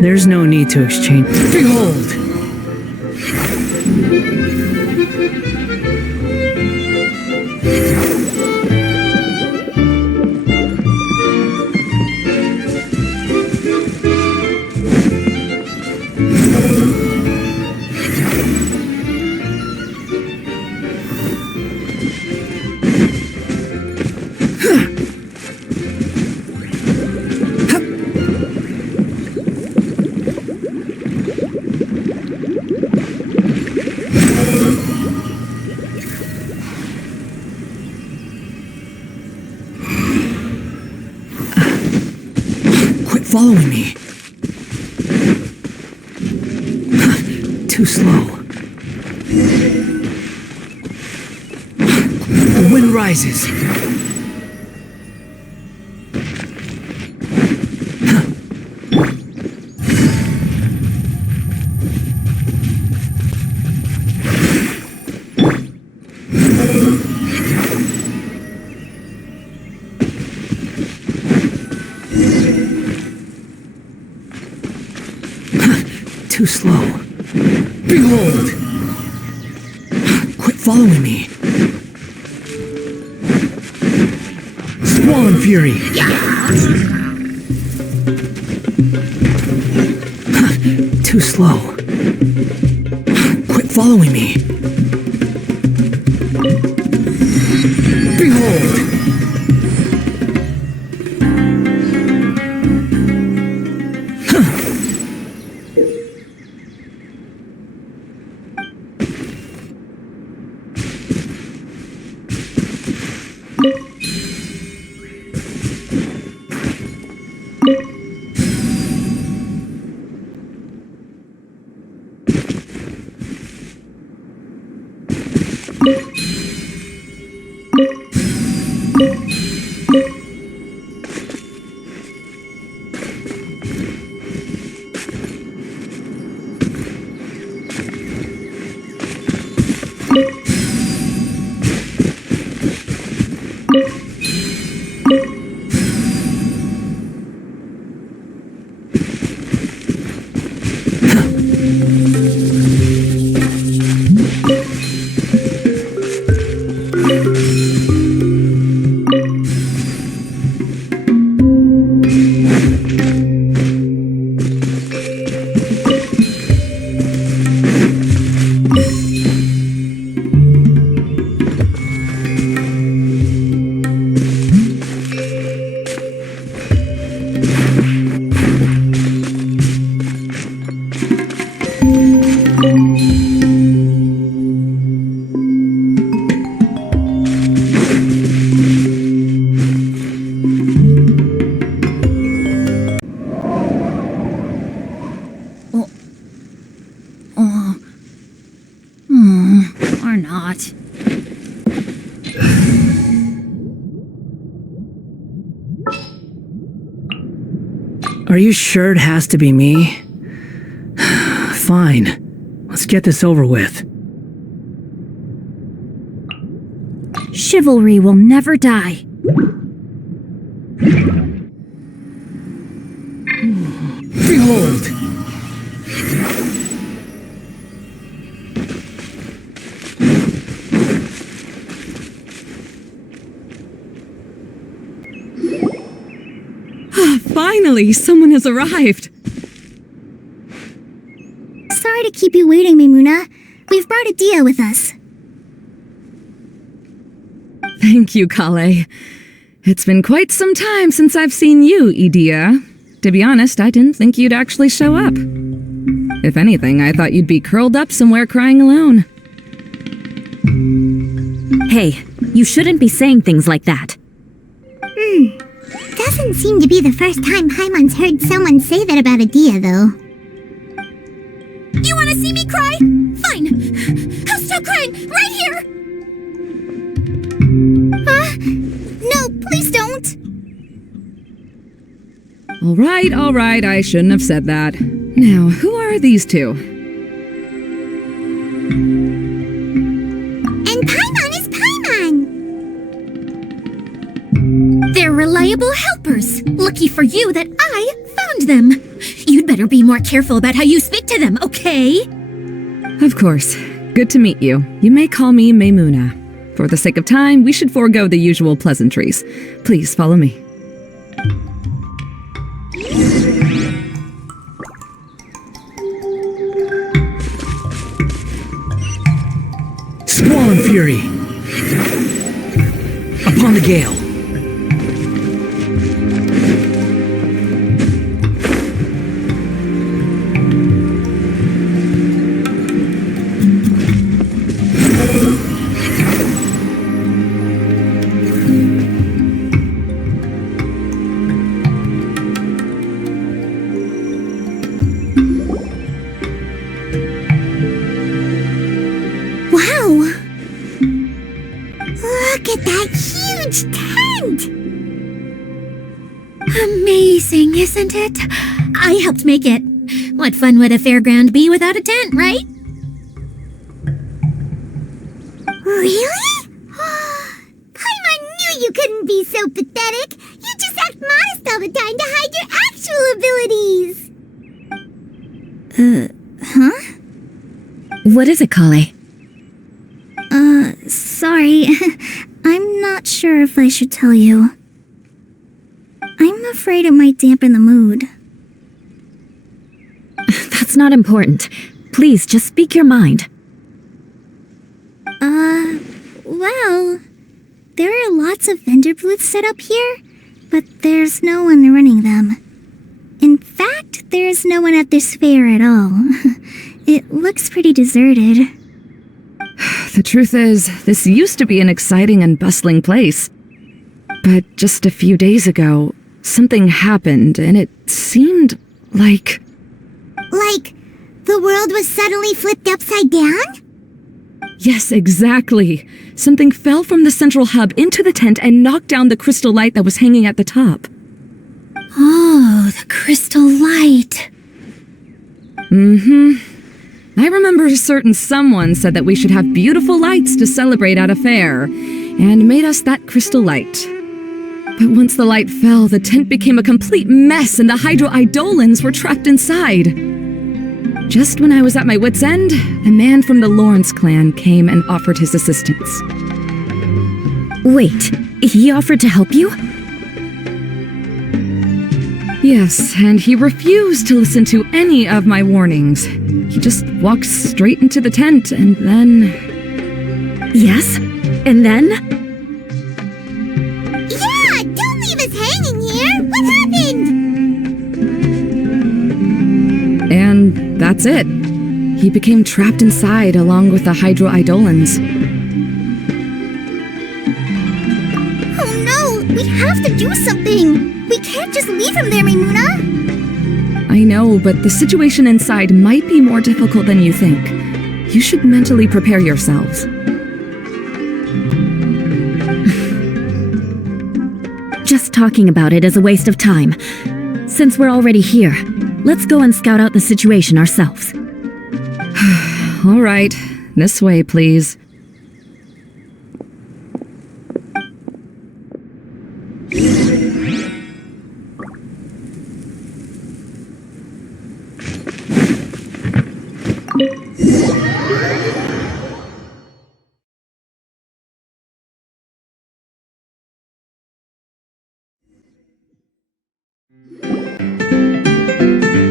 There's no need to exchange. Behold! Following me. Too slow. The wind rises. Too slow. Behold! Quit following me. Squall and fury. Too slow. Quit following me. Behold! Or not. Are you sure it has to be me? Fine. Let's get this over with. Chivalry will never die. Behold! Finally, someone has arrived. Sorry to keep you waiting, Mimuna. We've brought Adia with us. Thank you, Kale. It's been quite some time since I've seen you, Idia. To be honest, I didn't think you'd actually show up. If anything, I thought you'd be curled up somewhere crying alone. Hey, you shouldn't be saying things like that. Doesn't seem to be the first time Paimon's heard someone say that about Adia, though. You want to see me cry? Fine. I'll start crying right here. No, please don't. All right, I shouldn't have said that. Now, who are these two? And Paimon is Paimon! They're reliable invisible helpers. Lucky for you that I found them. You'd better be more careful about how you speak to them, okay? Of course. Good to meet you. You may call me Maymuna. For the sake of time, we should forego the usual pleasantries. Please follow me. Squall and fury. Upon the gale. Wow! Look at that huge tent! Amazing, isn't it? I helped make it. What fun would a fairground be without a tent, right? Really? Paimon knew you couldn't be so pathetic. You just act modest all the time to hide your actual abilities. Huh? What is it, Kale? Sorry. I'm not sure if I should tell you. I'm afraid it might dampen the mood. That's not important. Please, just speak your mind. Well, there are lots of vendor booths set up here, but there's no one running them. In fact, there's no one at this fair at all. It looks pretty deserted. The truth is, this used to be an exciting and bustling place. But just a few days ago, something happened, and it seemed like... Like, the world was suddenly flipped upside down? Yes, exactly. Something fell from the central hub into the tent and knocked down the crystal light that was hanging at the top. Oh, the crystal light. I remember a certain someone said that we should have beautiful lights to celebrate at a fair, and made us that crystal light. But once the light fell, the tent became a complete mess and the Hydro-Eidolons were trapped inside. Just when I was at my wit's end, a man from the Lawrence clan came and offered his assistance. Wait, he offered to help you? Yes, and he refused to listen to any of my warnings. He just walked straight into the tent, and then... Yes? And then? Yeah, don't leave us hanging here! What happened? And that's it. He became trapped inside along with the Hydro-Eidolons. Oh no! We have to do something! We can't just leave him there, Maymuna! I know, but the situation inside might be more difficult than you think. You should mentally prepare yourselves. Just talking about it is a waste of time. Since we're already here, let's go and scout out the situation ourselves. All right, this way, please.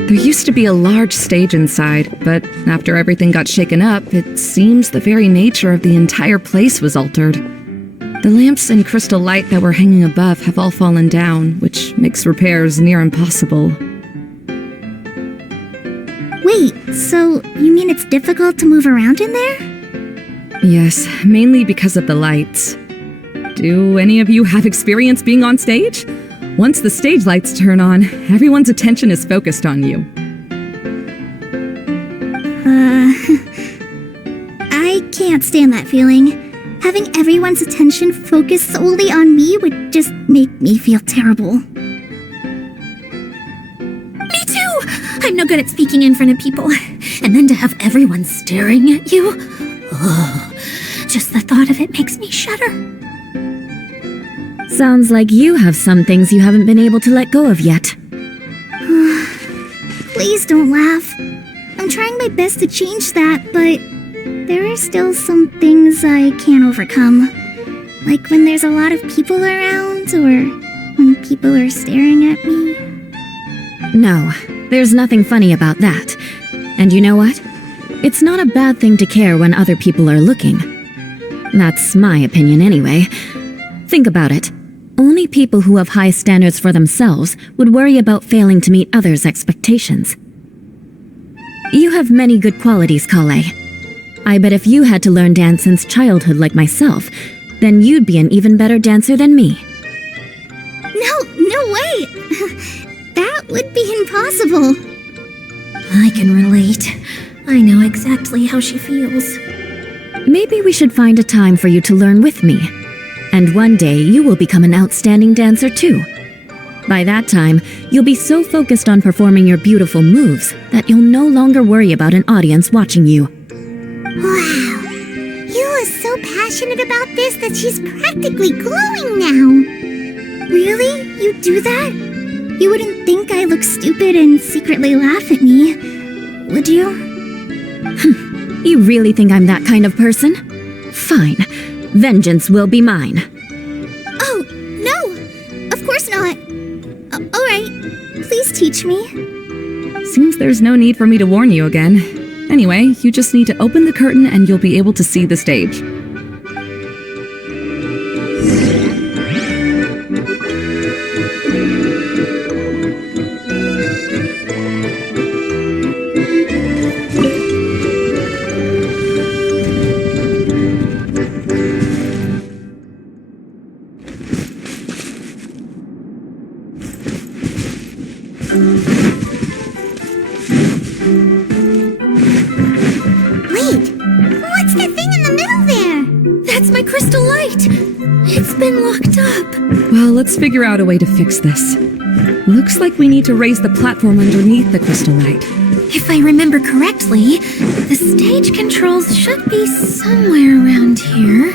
There used to be a large stage inside, but after everything got shaken up, it seems the very nature of the entire place was altered. The lamps and crystal light that were hanging above have all fallen down, which makes repairs near impossible. Wait, so you mean it's difficult to move around in there? Yes, mainly because of the lights. Do any of you have experience being on stage? Once the stage lights turn on, everyone's attention is focused on you. I can't stand that feeling. Having everyone's attention focused solely on me would just make me feel terrible. Me too! I'm no good at speaking in front of people. And then to have everyone staring at you? Oh, just the thought of it makes me shudder. Sounds like you have some things you haven't been able to let go of yet. Please don't laugh. I'm trying my best to change that, but there are still some things I can't overcome. Like when there's a lot of people around, or when people are staring at me. No, there's nothing funny about that. And you know what? It's not a bad thing to care when other people are looking. That's my opinion anyway. Think about it. Only people who have high standards for themselves would worry about failing to meet others' expectations. You have many good qualities, Kale. I bet if you had to learn dance since childhood like myself, then you'd be an even better dancer than me. No way! That would be impossible. I can relate. I know exactly how she feels. Maybe we should find a time for you to learn with me. And one day you will become an outstanding dancer too. By that time, you'll be so focused on performing your beautiful moves that you'll no longer worry about an audience watching you. Wow. You are so passionate about this that she's practically glowing now. Really? You do that? You wouldn't think I look stupid and secretly laugh at me, would you? You really think I'm that kind of person? Fine. Vengeance will be mine. Oh, no! Of course not. Alright, please teach me. Seems there's no need for me to warn you again. Anyway, you just need to open the curtain and you'll be able to see the stage. What's the thing in the middle there? That's my crystal light! It's been locked up. Well, let's figure out a way to fix this. Looks like we need to raise the platform underneath the crystal light. If I remember correctly, the stage controls should be somewhere around here.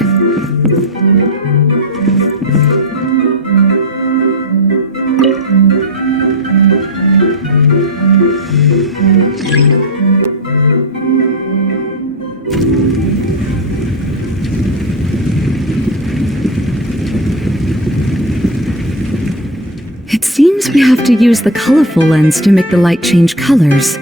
It seems we have to use the colorful lens to make the light change colors.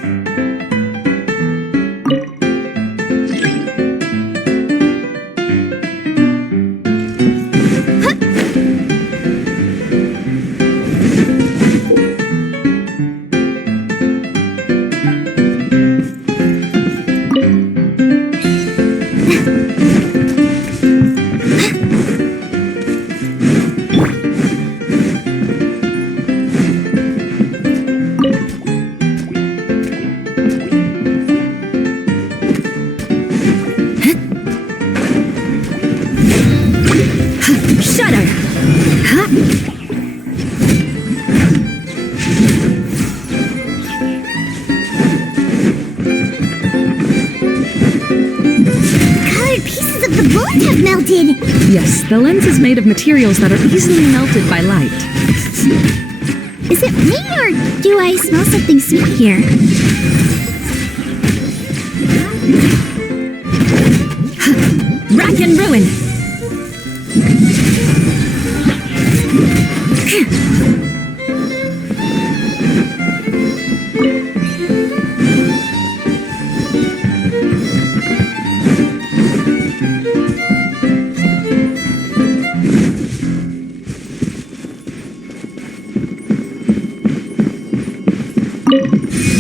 Yes, the lens is made of materials that are easily melted by light. Is it me, or do I smell something sweet here? Rack and ruin!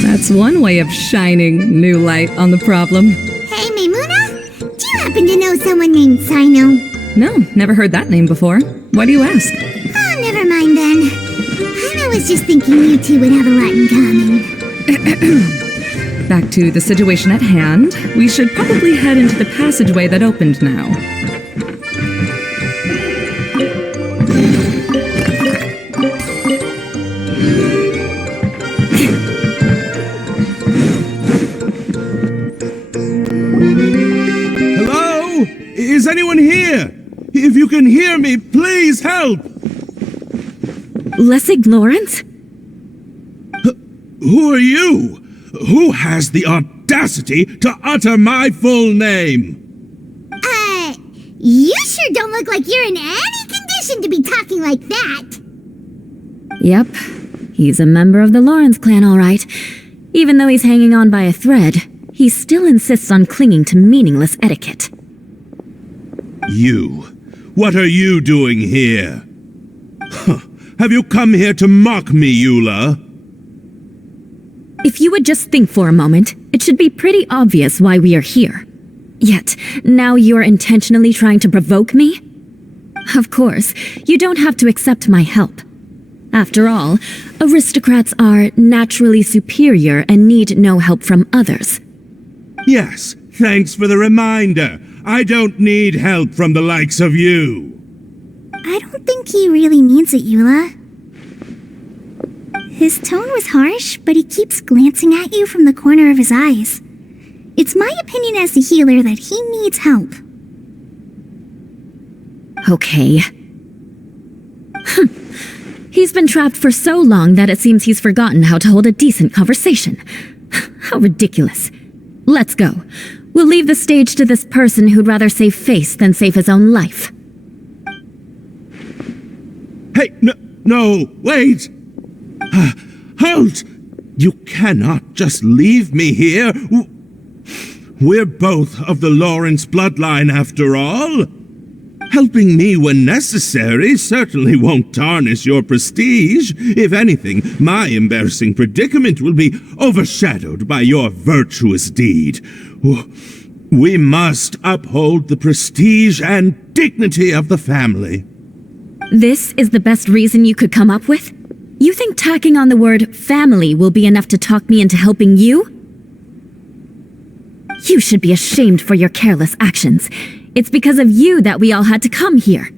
That's one way of shining new light on the problem. Hey, Maimuna? Do you happen to know someone named Sino? No, never heard that name before. Why do you ask? Oh, never mind then. I was just thinking you two would have a lot in common. Back to the situation at hand. We should probably head into the passageway that opened now. Hello? Is anyone here? If you can hear me, please help! Lessig Lawrence? Who are you? Who has the audacity to utter my full name? You sure don't look like you're in any condition to be talking like that. Yep, he's a member of the Lawrence clan, all right. Even though he's hanging on by a thread, he still insists on clinging to meaningless etiquette. You. What are you doing here? Huh. Have you come here to mock me, Eula? If you would just think for a moment, it should be pretty obvious why we are here. Yet, now you're intentionally trying to provoke me? Of course, you don't have to accept my help. After all, aristocrats are naturally superior and need no help from others. Yes, thanks for the reminder. I don't need help from the likes of you. I don't think he really means it, Eula. His tone was harsh, but he keeps glancing at you from the corner of his eyes. It's my opinion as the healer that he needs help. Okay. He's been trapped for so long that it seems he's forgotten how to hold a decent conversation. How ridiculous. Let's go. We'll leave the stage to this person who'd rather save face than save his own life. Hey, no, wait! Halt! You cannot just leave me here. We're both of the Lawrence bloodline after all. Helping me when necessary certainly won't tarnish your prestige. If anything, my embarrassing predicament will be overshadowed by your virtuous deed. We must uphold the prestige and dignity of the family. This is the best reason you could come up with? You think tacking on the word family will be enough to talk me into helping you? You should be ashamed for your careless actions. It's because of you that we all had to come here.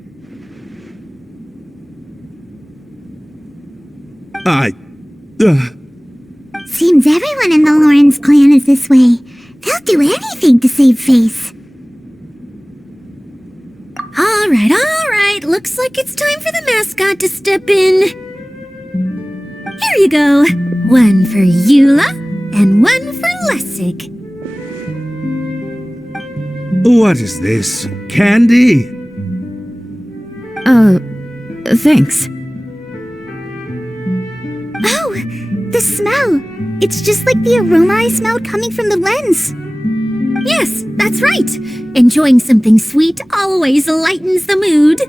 Seems everyone in the Lawrence clan is this way. They'll do anything to save face. All right. Looks like it's time for the mascot to step in. Here you go. One for Eula and one for Lessig. What is this? Candy? Thanks. Oh, the smell. It's just like the aroma I smelled coming from the lens. Yes, that's right. Enjoying something sweet always lightens the mood.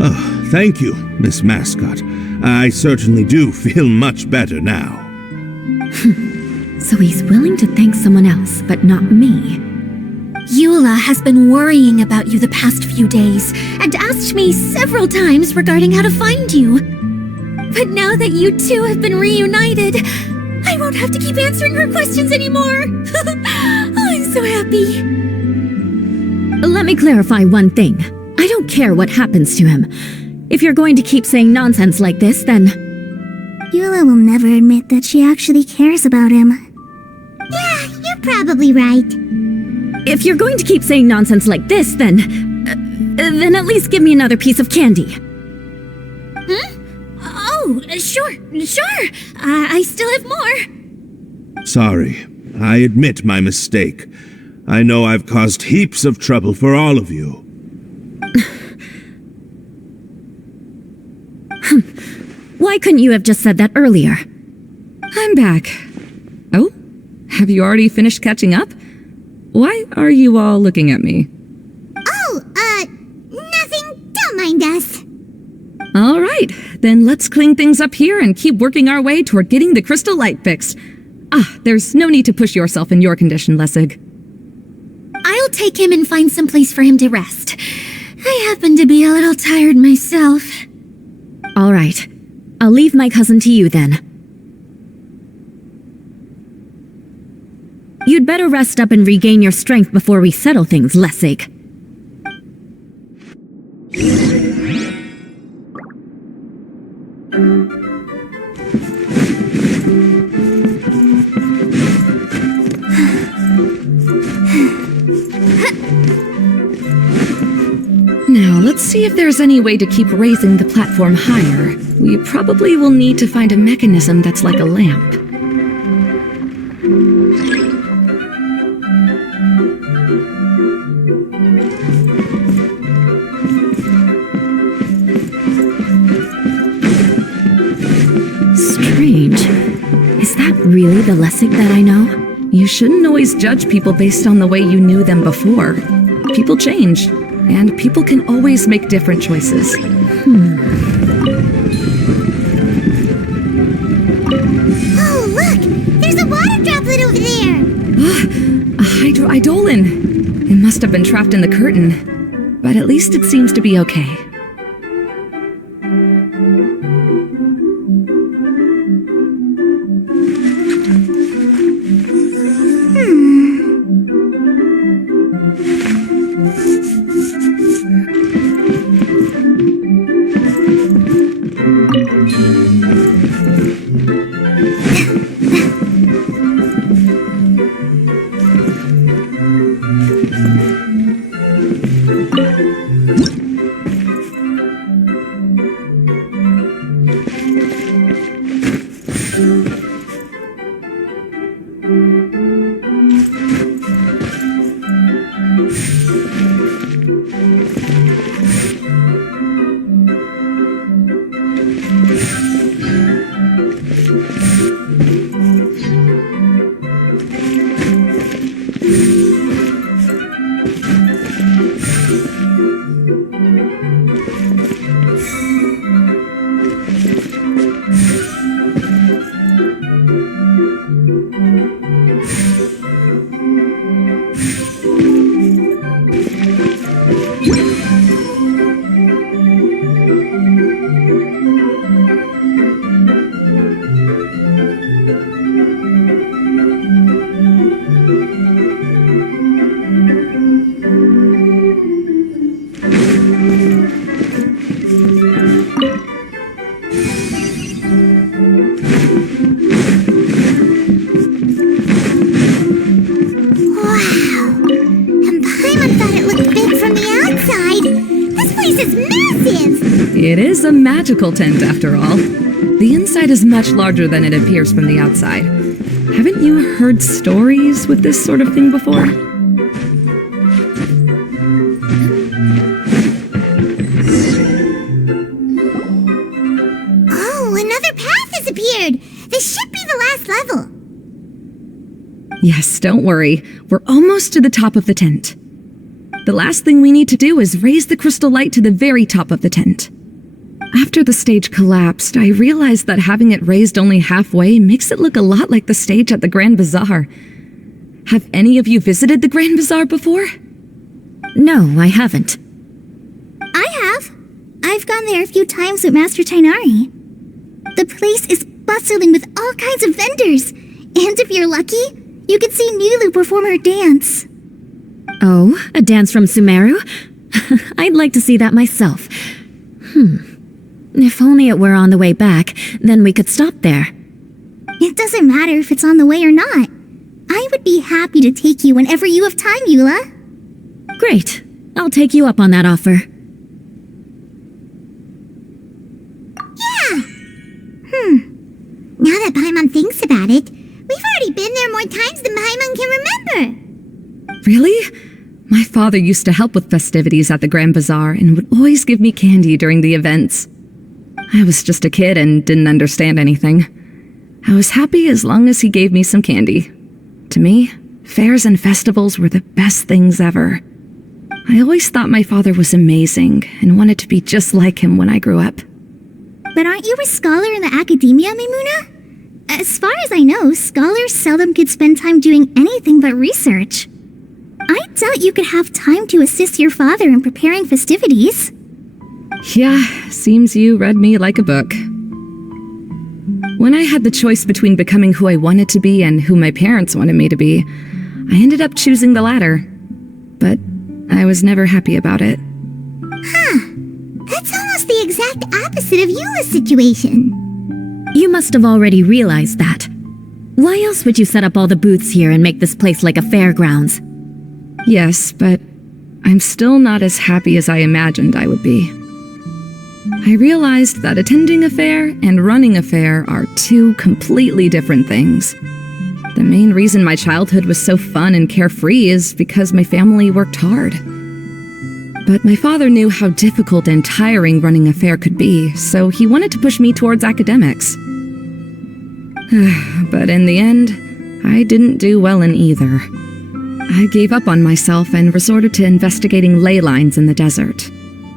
Oh, thank you, Miss Mascot. I certainly do feel much better now. So he's willing to thank someone else, but not me. Eula has been worrying about you the past few days and asked me several times regarding how to find you. But now that you two have been reunited, I won't have to keep answering her questions anymore. I'm so happy. Let me clarify one thing. I don't care what happens to him. If you're going to keep saying nonsense like this, then... Eula will never admit that she actually cares about him. Yeah, you're probably right. If you're going to keep saying nonsense like this, then at least give me another piece of candy. Oh, sure. I still have more. Sorry. I admit my mistake. I know I've caused heaps of trouble for all of you. Why couldn't you have just said that earlier? I'm back. Oh? Have you already finished catching up? Why are you all looking at me? Oh, nothing. Don't mind us. All right, then let's clean things up here and keep working our way toward getting the crystal light fixed. There's no need to push yourself in your condition, Lessig. I'll take him and find some place for him to rest. I happen to be a little tired myself. All right. I'll leave my cousin to you then. You'd better rest up and regain your strength before we settle things, Lessig. Now, let's see if there's any way to keep raising the platform higher. We probably will need to find a mechanism that's like a lamp. Strange. Is that really the Lessig that I know? You shouldn't always judge people based on the way you knew them before. People change, and people can always make different choices. Oh, look! There's a water droplet over there! A hydroidolin! It must have been trapped in the curtain. But at least it seems to be okay. It is a magical tent, after all. The inside is much larger than it appears from the outside. Haven't you heard stories with this sort of thing before? Oh, another path has appeared! This should be the last level. Yes, don't worry. We're almost to the top of the tent. The last thing we need to do is raise the crystal light to the very top of the tent. After the stage collapsed, I realized that having it raised only halfway makes it look a lot like the stage at the Grand Bazaar. Have any of you visited the Grand Bazaar before? No, I haven't. I have. I've gone there a few times with Master Tainari. The place is bustling with all kinds of vendors. And if you're lucky, you can see Nilu perform her dance. Oh, a dance from Sumeru? I'd like to see that myself. If only it were on the way back, then we could stop there. It doesn't matter if it's on the way or not. I would be happy to take you whenever you have time, Eula. Great. I'll take you up on that offer. Yeah! Now that Paimon thinks about it, we've already been there more times than Paimon can remember. Really? My father used to help with festivities at the Grand Bazaar and would always give me candy during the events. I was just a kid and didn't understand anything. I was happy as long as he gave me some candy. To me, fairs and festivals were the best things ever. I always thought my father was amazing and wanted to be just like him when I grew up. But aren't you a scholar in the academia, Maimuna? As far as I know, scholars seldom could spend time doing anything but research. I doubt you could have time to assist your father in preparing festivities. Yeah, seems you read me like a book. When I had the choice between becoming who I wanted to be and who my parents wanted me to be, I ended up choosing the latter. But I was never happy about it. That's almost the exact opposite of Eula's situation. You must have already realized that. Why else would you set up all the booths here and make this place like a fairgrounds? Yes, but I'm still not as happy as I imagined I would be. I realized that attending a fair and running a fair are two completely different things. The main reason my childhood was so fun and carefree is because my family worked hard. But my father knew how difficult and tiring running a fair could be, so he wanted to push me towards academics. But in the end, I didn't do well in either. I gave up on myself and resorted to investigating ley lines in the desert.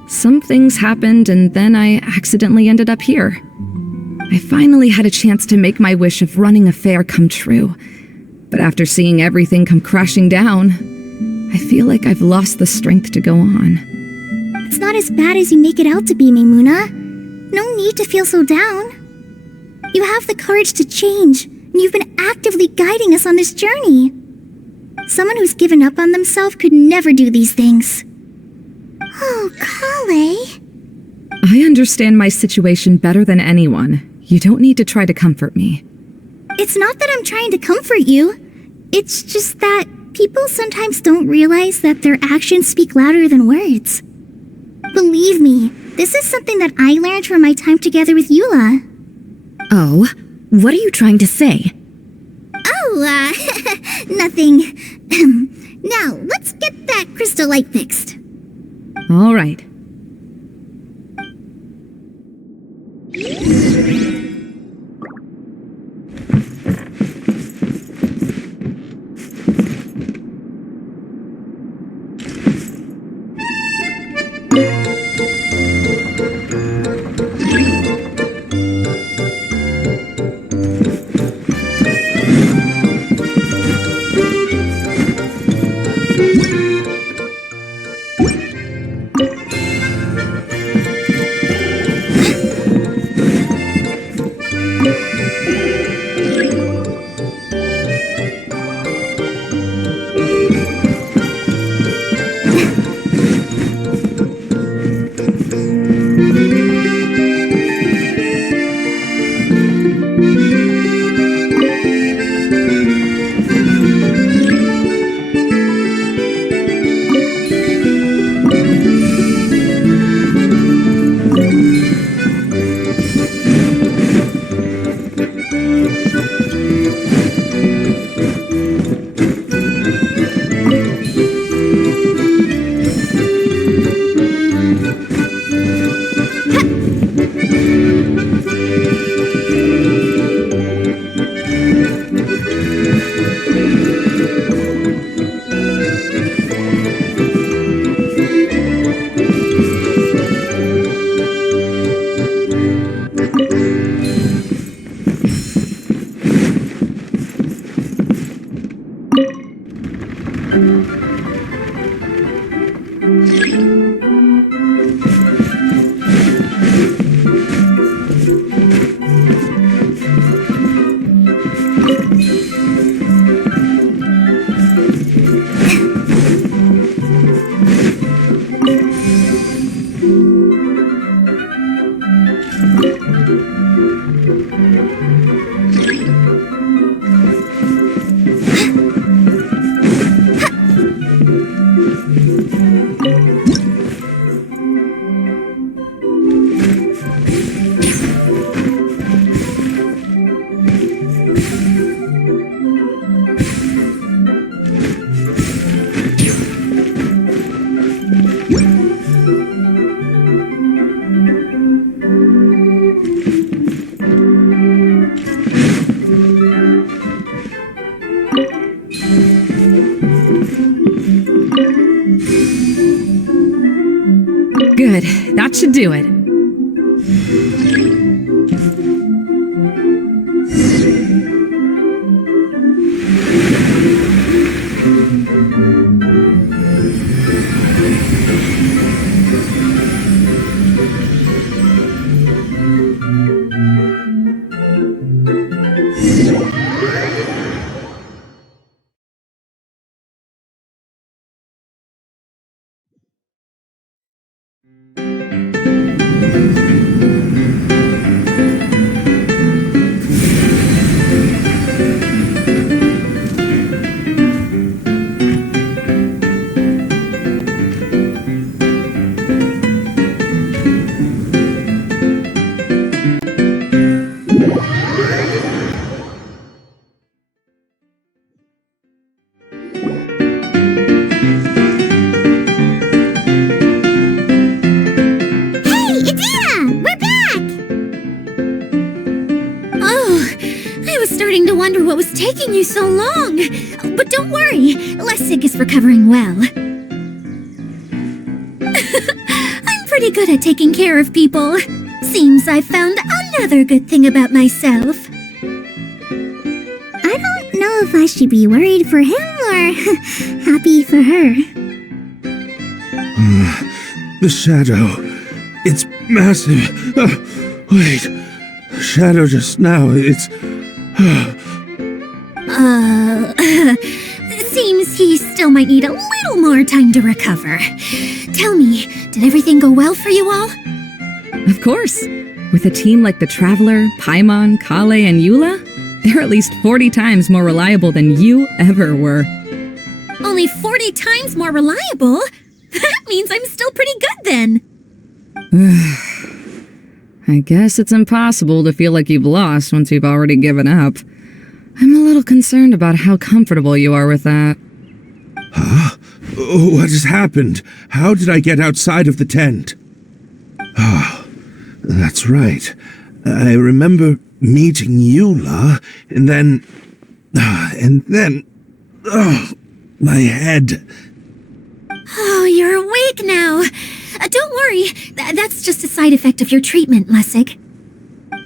Some things happened, and then I accidentally ended up here. I finally had a chance to make my wish of running a fair come true. But after seeing everything come crashing down, I feel like I've lost the strength to go on. It's not as bad as you make it out to be, Maimuna. No need to feel so down. You have the courage to change, and you've been actively guiding us on this journey. Someone who's given up on themselves could never do these things. Oh, Kale. I understand my situation better than anyone. You don't need to try to comfort me. It's not that I'm trying to comfort you. It's just that people sometimes don't realize that their actions speak louder than words. Believe me, this is something that I learned from my time together with Eula. Oh, what are you trying to say? Oh, nothing. Now, let's get that crystal light fixed. All right. Good. That should do it. Starting to wonder what was taking you so long. But don't worry, Lessig is recovering well. I'm pretty good at taking care of people. Seems I found another good thing about myself. I don't know if I should be worried for him or happy for her. The shadow. It's massive. Wait. The shadow just now, it's... Seems he still might need a little more time to recover. Tell me, did everything go well for you all? Of course. With a team like the Traveler, Paimon, Kale, and Eula, they're at least 40 times more reliable than you ever were. Only 40 times more reliable? That means I'm still pretty good then. I guess it's impossible to feel like you've lost once you've already given up. I'm a little concerned about how comfortable you are with that. Huh? What has happened? How did I get outside of the tent? Ah, that's right. I remember meeting Eula, and then... my head. Oh, you're awake now. Don't worry, that's just a side effect of your treatment, Lessig.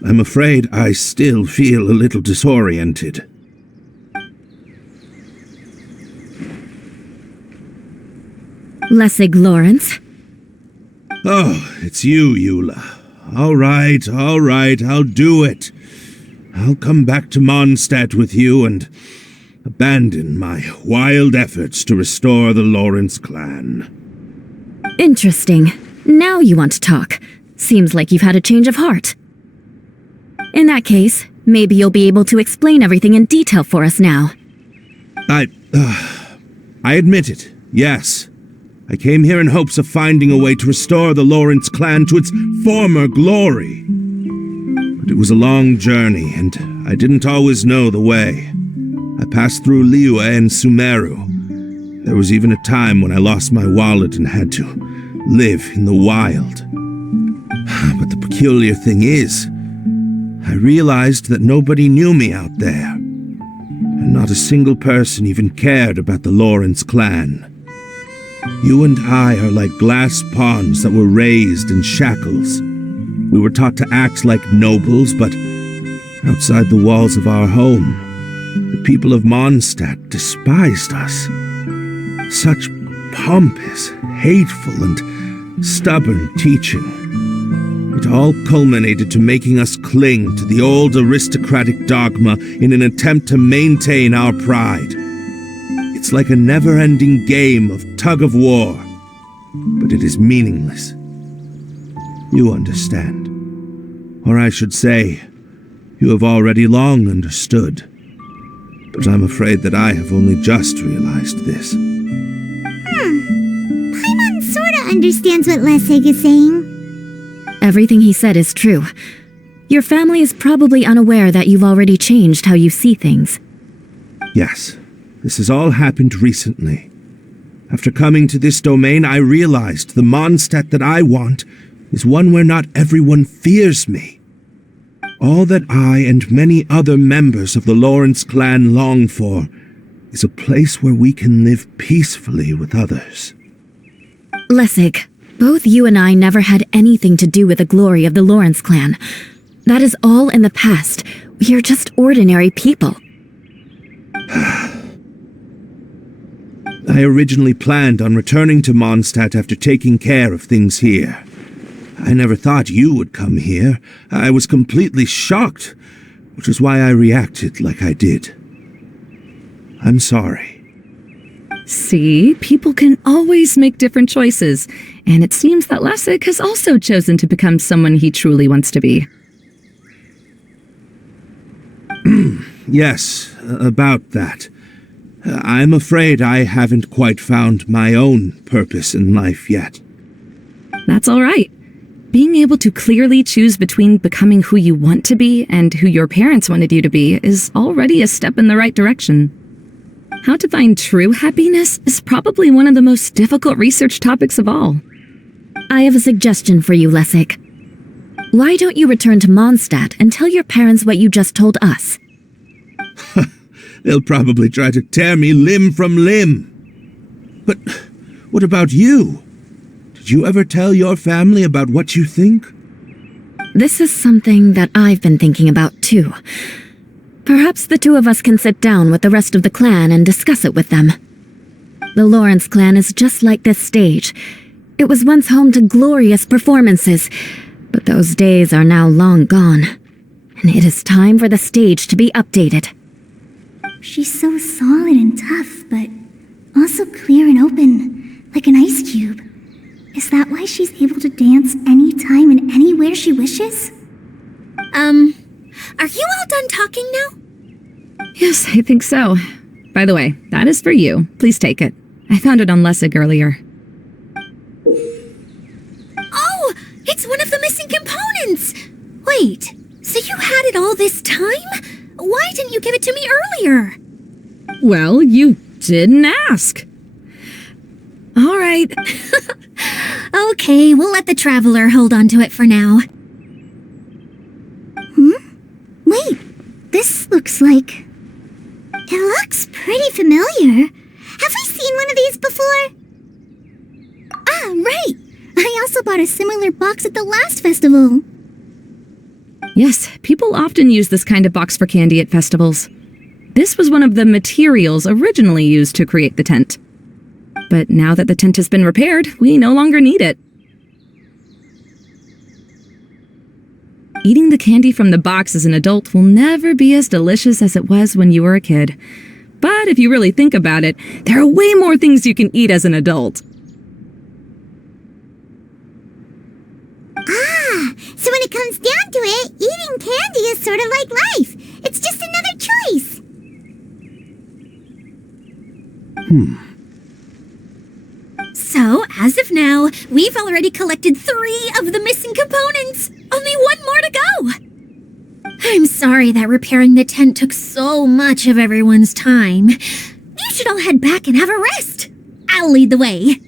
I'm afraid I still feel a little disoriented. Lessig Lawrence? Oh, it's you, Eula. All right, I'll do it. I'll come back to Mondstadt with you and abandon my wild efforts to restore the Lawrence clan. Interesting. Now you want to talk. Seems like you've had a change of heart. In that case, maybe you'll be able to explain everything in detail for us now. I admit it, yes. I came here in hopes of finding a way to restore the Lawrence clan to its former glory. But it was a long journey, and I didn't always know the way. I passed through Liyue and Sumeru. There was even a time when I lost my wallet and had to live in the wild. But the peculiar thing is, I realized that nobody knew me out there, and not a single person even cared about the Lawrence clan. You and I are like glass pawns that were raised in shackles. We were taught to act like nobles, but outside the walls of our home, the people of Mondstadt despised us. Such pompous, hateful, and stubborn teaching. It all culminated to making us cling to the old aristocratic dogma in an attempt to maintain our pride. It's like a never-ending game of tug-of-war, but it is meaningless. You understand. Or I should say, you have already long understood. But I'm afraid that I have only just realized this. Paimon sorta understands what Lessig is saying. Everything he said is true. Your family is probably unaware that you've already changed how you see things. Yes, this has all happened recently. After coming to this domain, I realized the Mondstadt that I want is one where not everyone fears me. All that I and many other members of the Lawrence clan long for is a place where we can live peacefully with others. Lessig, both you and I never had anything to do with the glory of the Lawrence clan. That is all in the past. We are just ordinary people. I originally planned on returning to Mondstadt after taking care of things here. I never thought you would come here. I was completely shocked, which is why I reacted like I did. I'm sorry. See, people can always make different choices, and it seems that Lessig has also chosen to become someone he truly wants to be. Yes, about that. I'm afraid I haven't quite found my own purpose in life yet. That's all right. Being able to clearly choose between becoming who you want to be and who your parents wanted you to be is already a step in the right direction. How to find true happiness is probably one of the most difficult research topics of all. I have a suggestion for you, Lessig. Why don't you return to Mondstadt and tell your parents what you just told us? They'll probably try to tear me limb from limb. But what about you? Did you ever tell your family about what you think? This is something that I've been thinking about too. Perhaps the two of us can sit down with the rest of the clan and discuss it with them. The Lawrence clan is just like this stage. It was once home to glorious performances, but those days are now long gone. And it is time for the stage to be updated. She's so solid and tough, but also clear and open, like an ice cube. Is that why she's able to dance anytime and anywhere she wishes? Are you all done talking now? Yes, I think so. By the way, that is for you. Please take it. I found it on Lessig earlier. Oh, it's one of the missing components! Wait, so you had it all this time? Why didn't you give it to me earlier? Well, you didn't ask. All right. Okay, we'll let the Traveler hold on to it for now. Wait, this looks like... It looks pretty familiar. Have I seen one of these before? Ah, right! I also bought a similar box at the last festival. Yes, people often use this kind of box for candy at festivals. This was one of the materials originally used to create the tent. But now that the tent has been repaired, we no longer need it. Eating the candy from the box as an adult will never be as delicious as it was when you were a kid. But if you really think about it, there are way more things you can eat as an adult. Ah, so when it comes down to it, eating candy is sort of like life. It's just another choice. So, as of now, we've already collected 3 of the missing components. Only 1 more to go. I'm sorry that repairing the tent took so much of everyone's time. You should all head back and have a rest. I'll lead the way.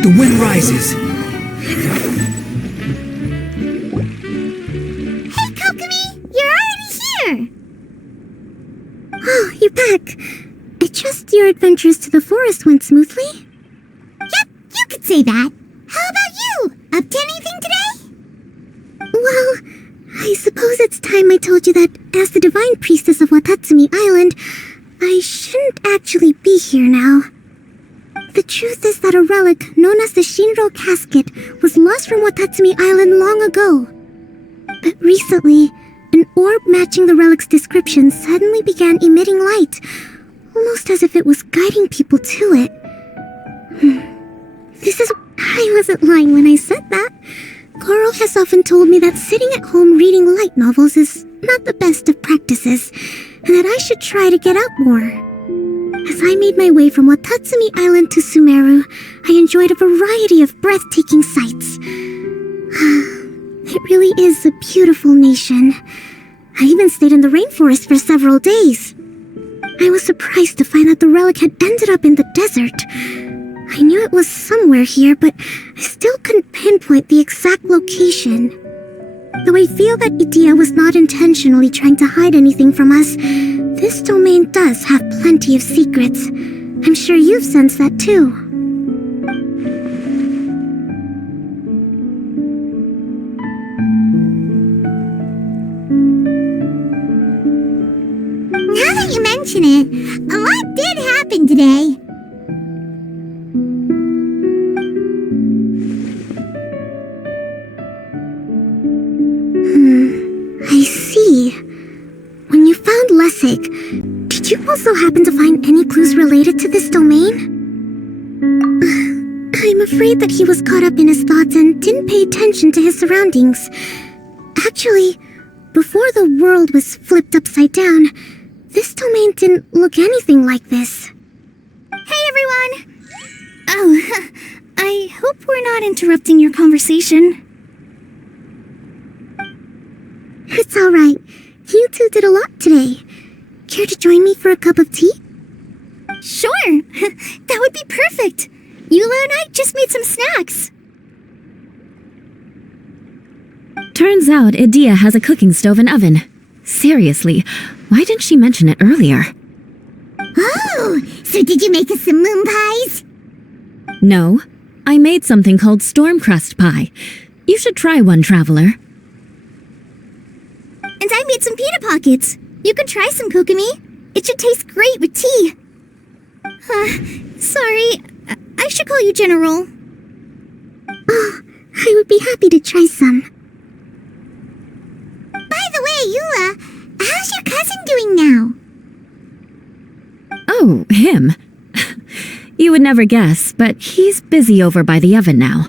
The wind rises. Hey, Kokomi! You're already here! Oh, you're back. I trust your adventures to the forest went smoothly? Yep, you could say that. How about you? Up to anything today? Well, I suppose it's time I told you that as the divine priestess of Watatsumi Island, I shouldn't actually be here now. The truth is that a relic known as the Shinro Casket was lost from Watatsumi Island long ago. But recently, an orb matching the relic's description suddenly began emitting light, almost as if it was guiding people to it. I wasn't lying when I said that. Goro has often told me that sitting at home reading light novels is not the best of practices, and that I should try to get out more. As I made my way from Watatsumi Island to Sumeru, I enjoyed a variety of breathtaking sights. It really is a beautiful nation. I even stayed in the rainforest for several days. I was surprised to find that the relic had ended up in the desert. I knew it was somewhere here, but I still couldn't pinpoint the exact location. Though I feel that Idia was not intentionally trying to hide anything from us, this domain does have plenty of secrets. I'm sure you've sensed that too. Now that you mention it, a lot did happen today. also happen to find any clues related to this domain? I'm afraid that he was caught up in his thoughts and didn't pay attention to his surroundings. Actually, before the world was flipped upside down, this domain didn't look anything like this. Hey everyone! Oh, I hope we're not interrupting your conversation. It's alright. You two did a lot today. Care to join me for a cup of tea? Sure! That would be perfect! Eula and I just made some snacks. Turns out Idea has a cooking stove and oven. Seriously, why didn't she mention it earlier? Oh, so did you make us some moon pies? No, I made something called storm crust pie. You should try one, Traveler. And I made some pita pockets. You can try some, Kokomi. It should taste great with tea. Sorry, I should call you General. Oh, I would be happy to try some. By the way, Eula, how's your cousin doing now? Oh, him. You would never guess, but he's busy over by the oven now.